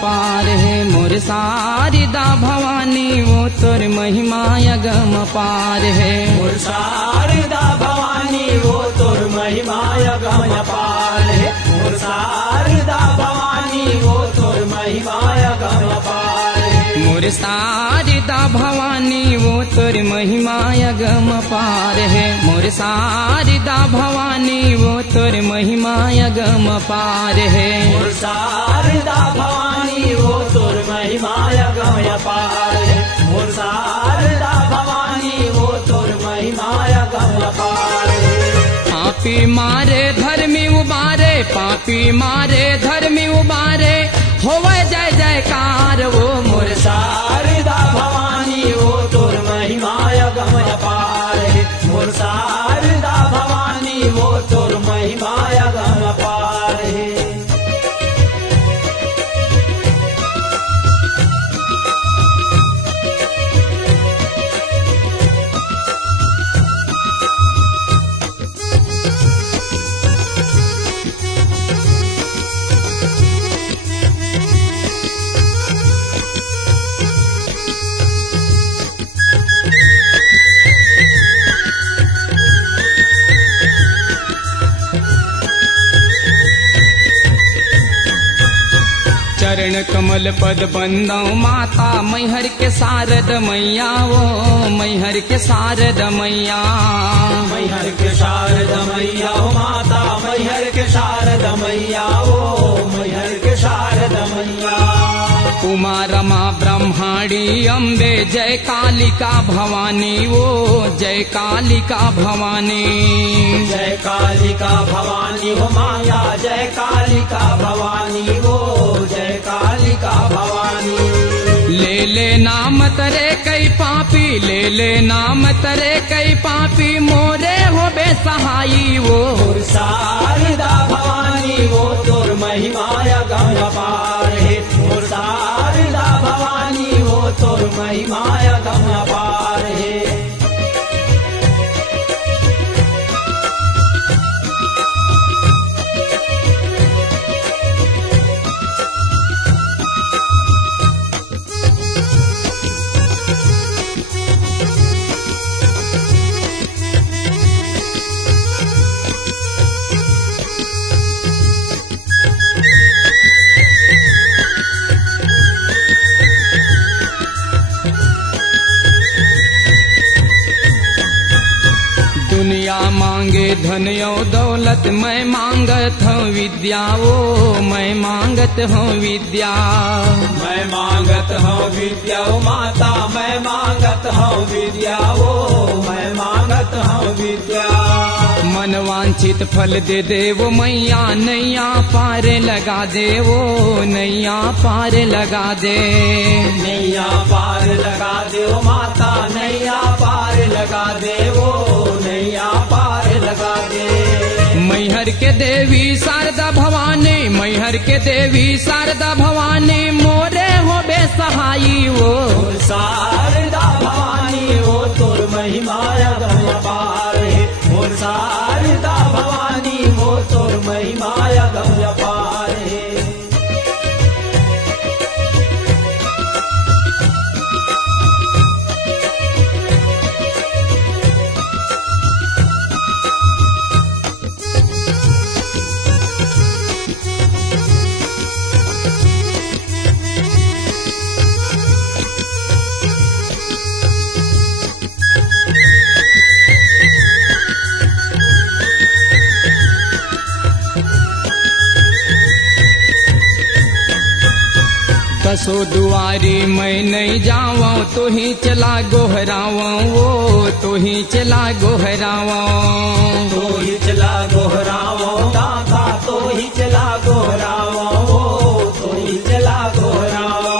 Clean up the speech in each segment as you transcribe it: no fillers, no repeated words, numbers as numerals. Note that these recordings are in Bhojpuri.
पार है। मोर शारदा भवानी वो तोर महिमा अगम पार है। मोर शारदा भवानी वो तोर महिमा अगम पार है। मोर शारदा भवानी वो तोर महिमा अगम पार है। मोर शारदा भवानी वो तोर महिमा अगम पार है। मोर शारदा भवानी वो तोर महिमा अगम पार है। मोर शारदा भवानी वो तोर महिमा अगम पार है। मोर शारदा भवानी वो तोर महिमा अगम पार है। पापी मारे धर्मी उबारे, पापी मारे धर्मी उबारे, होवे जय जयकार वो मोर शारदा भवानी वो तोर महिमा अगम पार है। मोर शारदा भवानी वो तोर महिमा अगम पार है। चरण कमल पद बंदौ माता मैहर के शारद मैया वो मैहर के शारद मैया। मैहर के शारद मैया ओ माता मैहर के शारद मैया ओ मैहर के शारद मैया। उमा रमा ब्रह्माणी अम्बे जय कालिका भवानी वो जय कालिका भवानी। जय कालिका भवानी हो माया जय कालिका भवानी वो जय कालिका भवानी। ले ले नाम तरे कई पापी, ले ले नाम तरे कई पापी, मोरे हो बेसहाई वो मोर शारदा भवानी वो तोर महिमा अगम पार है। मोर शारदा भवानी वो तोर महिमा अगम पार है। दुनिया मांगे धन और दौलत, मैं मांगत हूँ विद्या वो मैं मांगत हूँ विद्या। मैं मांगत हूँ विद्या ओ माता मैं मांगत हूँ विद्या वो मैं मांगत हूँ विद्या। मन वांछित फल दे दे वो मैया, नैया पार लगा दे वो नैया पार लगा दे। नैया पार लगा दे ओ माता नैया पार लगा दे वो नैया पार लगा दे। मैहर के देवी शारदा भवानी, मैहर के देवी शारदा भवानी, मोरे हो बेसहाई वो मोर शारदा भवानी वो तोर महिमा अगम पार है। मोर शारदा भवानी वो तोर महिमा अगम पार है। दसो दुआरी मैं नहीं जावा, तो ही चला गोहरावा वो तो ही चला गोहरावा। तो ही चला गोहरावा दाता तो ही चला गोहरावा वो तो ही चला गोहरावा।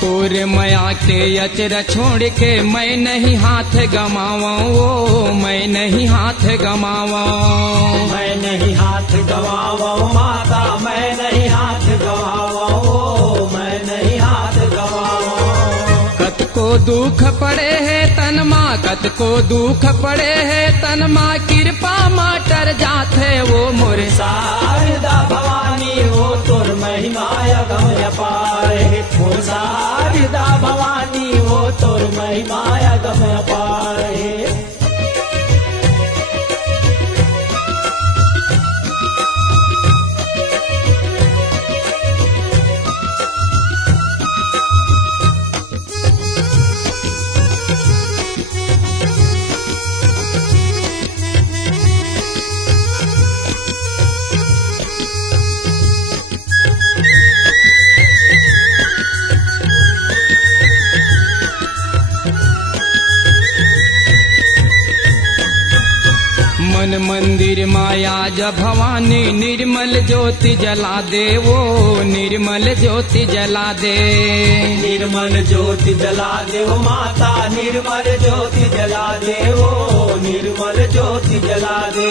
तोरे मया के अचर छोड़ के मैं नहीं हाथ गमावा वो मैं नहीं हाथ गमावा। मैं नहीं हाथ गवावा माता मैं नहीं हाथ गवावा वो मैं नहीं हाथ गवावा। कत को को दुख पड़े है तन माँ कत को दुख पड़े है तन माँ कृपा माटर जाते वो मोर शारदा भवानी वो तोर महिमा अगम अपार है मोर शारदा भवानी वो तोर महिमा अगम अपार है। मन मंदिर माया जब भवानी निर्मल ज्योति जला दे वो निर्मल ज्योति जला दे निर्मल ज्योति जला दे वो माता निर्मल ज्योति जला दे वो निर्मल ज्योति जला दे।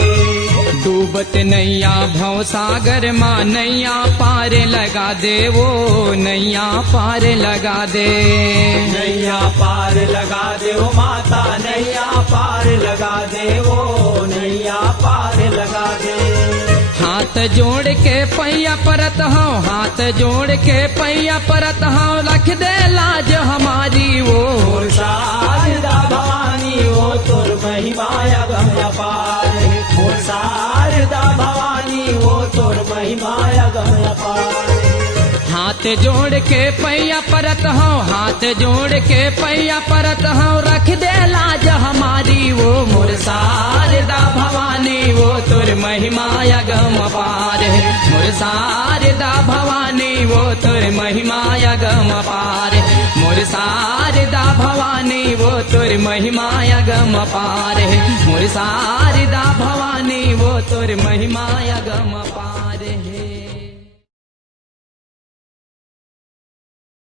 डूबत नैया भव सागर माँ नैया पार लगा दे वो नैया पार लगा दे नैया पार लगा दे वो माता नैया पार लगा दे वो नैया पार लगा दे। हाथ जोड़ के पैया परत हो हाथ जोड़ के पैया परत हो रख दे लाज हमारी वो शारदा भवानी वो तोर महिमा अगम अपार है मोर शारदा भवानी वो तोर महिमा अगम अपार है। हाथ जोड़ के पैया परत हो हाथ जोड़ के पैया परत हो रख दे लाज हमारी वो मोर शारदा भवानी वो तोर महिमा अगम अपार है मोर शारदा भवानी वो तोर महिमा अगम अपार है मोर शारदा भवानी वो तोर महिमा अगम अपार है मोर शारदा भवानी वो तोर महिमा अगम अपार है।